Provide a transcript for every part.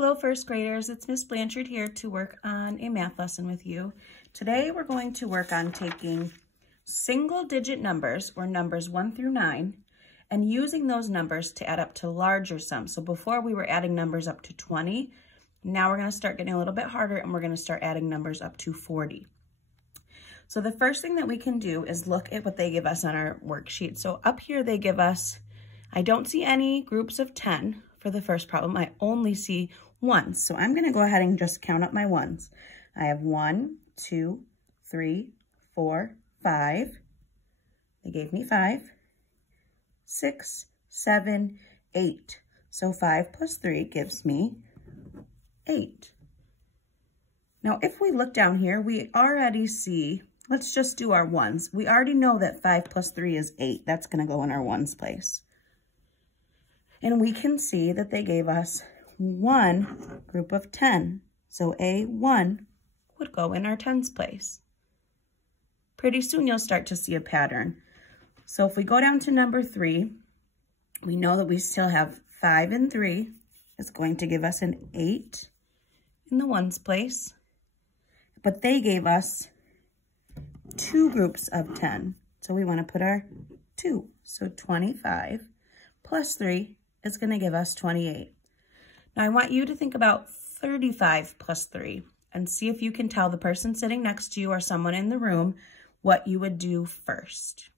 Hello first graders, it's Miss Blanchard here to work on a math lesson with you. Today we're going to work on taking single digit numbers, or numbers 1 through 9, and using those numbers to add up to larger sums. So before we were adding numbers up to 20, now we're going to start getting a little bit harder and we're going to start adding numbers up to 40. So the first thing that we can do is look at what they give us on our worksheet. So up here they give us, I don't see any groups of 10 for the first problem. I only see ones. So I'm going to go ahead and just count up my ones. I have 1, 2, 3, 4, 5. They gave me 5, 6, 7, 8. So 5 plus 3 gives me 8. Now, if we look down here, we already see, let's just do our ones. We already know that 5 plus 3 is 8. That's going to go in our ones place. And we can see that they gave us one group of 10. So A1 would go in our tens place. Pretty soon you'll start to see a pattern. So if we go down to number 3, we know that we still have 5 and 3. It's going to give us an 8 in the ones place. But they gave us 2 groups of 10. So we want to put our 2. So 25 plus 3 is going to give us 28. Now I want you to think about 35 plus 3 and see if you can tell the person sitting next to you or someone in the room what you would do first.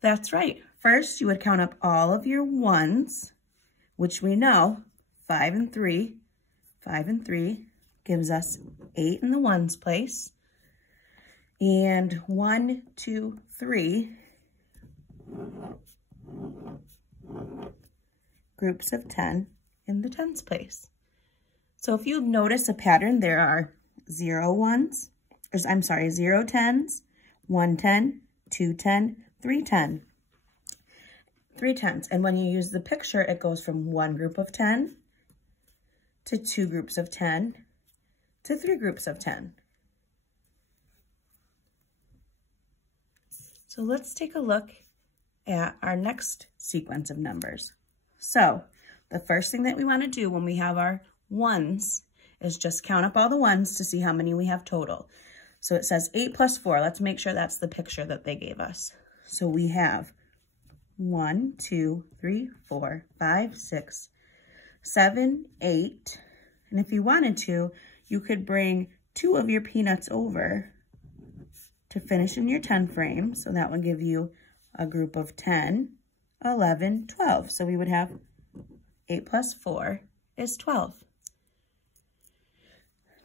That's right. First, you would count up all of your ones, which we know 5 and 3. 5 and 3 gives us 8 in the ones place. And 1, 2, 3 groups of 10 in the tens place. So if you notice a pattern, there are 0 tens, 1 10, 2 10, 3 10. 3 tens. And when you use the picture, it goes from 1 group of 10 to 2 groups of 10 to 3 groups of 10. So let's take a look at our next sequence of numbers. So the first thing that we want to do when we have our ones is just count up all the ones to see how many we have total. So it says 8 plus 4. Let's make sure that's the picture that they gave us. So we have 1, 2, 3, 4, 5, 6, 7, 8. And if you wanted to, you could bring 2 of your peanuts over to finish in your 10 frame. So that would give you a group of 10, 11, 12. So we would have 8 plus 4 is 12.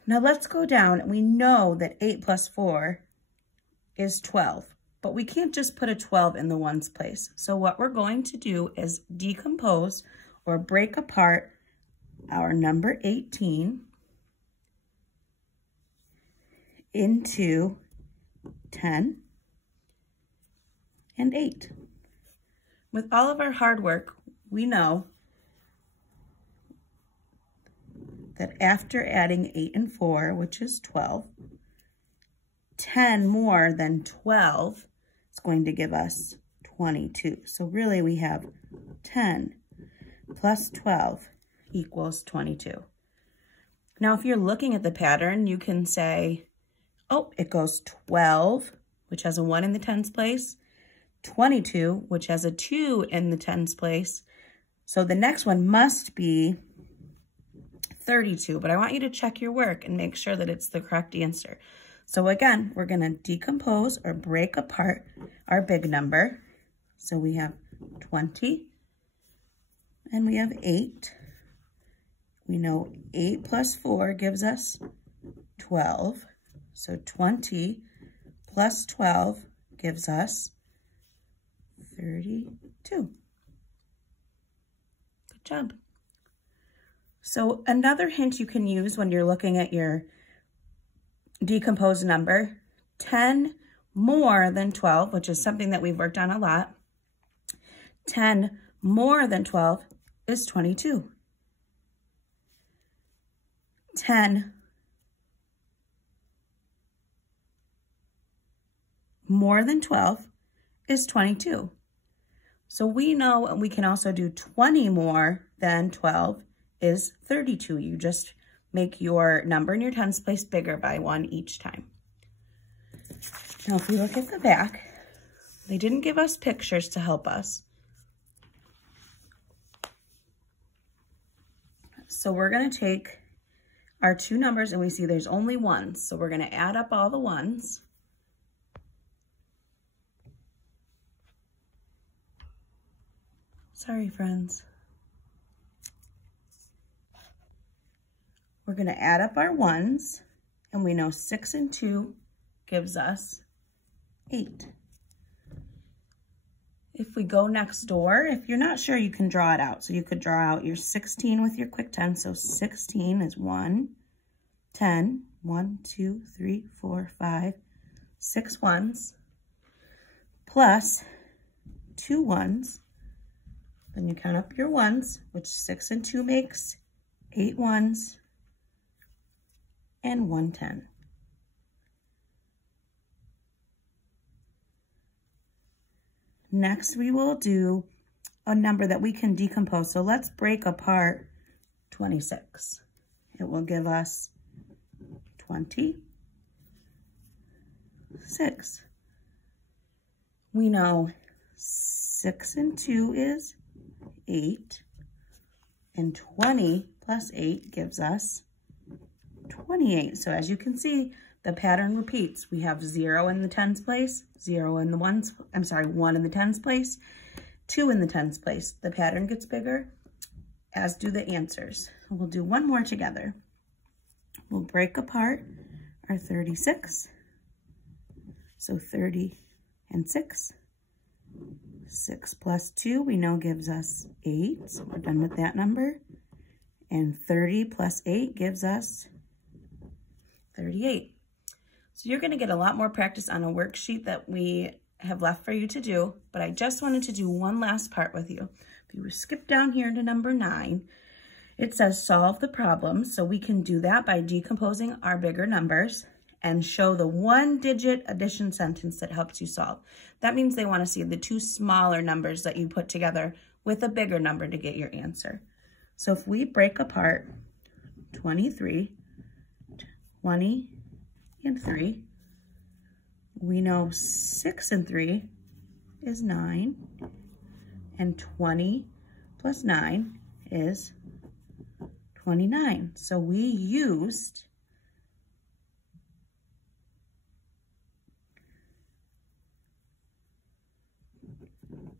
Now let's go down. We know that 8 plus 4 is 12, but we can't just put a 12 in the ones place. So what we're going to do is decompose or break apart our number 18 into 10 and 8. With all of our hard work, we know that after adding 8 and 4, which is 12, 10 more than 12 is going to give us 22. So really we have 10 plus 12 equals 22. Now if you're looking at the pattern, you can say, oh, it goes 12, which has a 1 in the tens place, 22, which has a 2 in the tens place. So the next one must be 32, but I want you to check your work and make sure that it's the correct answer. So again, we're going to decompose or break apart our big number. So we have 20 and we have 8. We know 8 plus 4 gives us 12. So 20 plus 12 gives us 32. Good job. So another hint you can use when you're looking at your decomposed number, 10 more than 12, which is something that we've worked on a lot. 10 more than 12 is 22. 10 more than 12 is 22. So we know we can also do 20 more than 12 is 32. You just make your number in your tens place bigger by 1 each time. Now, if we look at the back, they didn't give us pictures to help us. So we're going to take our two numbers and we see there's only ones. So we're going to add up all the ones. Sorry, friends. We're going to add up our ones, and we know 6 and 2 gives us 8. If we go next door, if you're not sure, you can draw it out. So you could draw out your 16 with your quick 10. So 16 is 1, 10, 1, 2, 3, 4, 5, 6 ones, plus 2 ones. Then you count up your ones, which 6 and 2 makes 8 ones and 1 10. Next, we will do a number that we can decompose. So let's break apart 26. It will give us 26. We know 6 and 2 is 8, and 20 plus 8 gives us 28. So as you can see, the pattern repeats. We have 0 in the tens place, 0 in the ones, 1 in the tens place, 2 in the tens place. The pattern gets bigger, as do the answers. We'll do one more together. We'll break apart our 36. So 30 and 6. 6 plus 2 we know gives us 8. So we're done with that number. And 30 plus 8 gives us 38. So you're going to get a lot more practice on a worksheet that we have left for you to do, but I just wanted to do one last part with you. If you skip down here to number 9, it says solve the problem. So we can do that by decomposing our bigger numbers and show the 1-digit addition sentence that helps you solve. That means they want to see the 2 smaller numbers that you put together with a bigger number to get your answer. So if we break apart 23, 20, and 3, we know 6 and 3 is 9, and 20 plus 9 is 29. So we used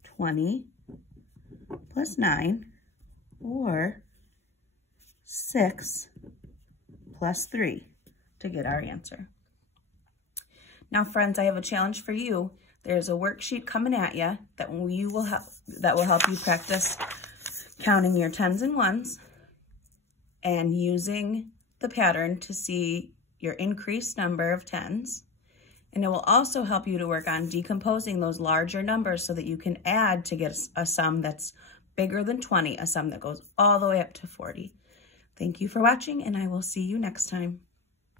20 plus 9, or 6 plus 3 to get our answer. Now, friends, I have a challenge for you. There's a worksheet coming at you that will help you practice counting your tens and ones and using the pattern to see your increased number of tens. And it will also help you to work on decomposing those larger numbers so that you can add to get a sum that's bigger than 20, a sum that goes all the way up to 40. Thank you for watching, and I will see you next time.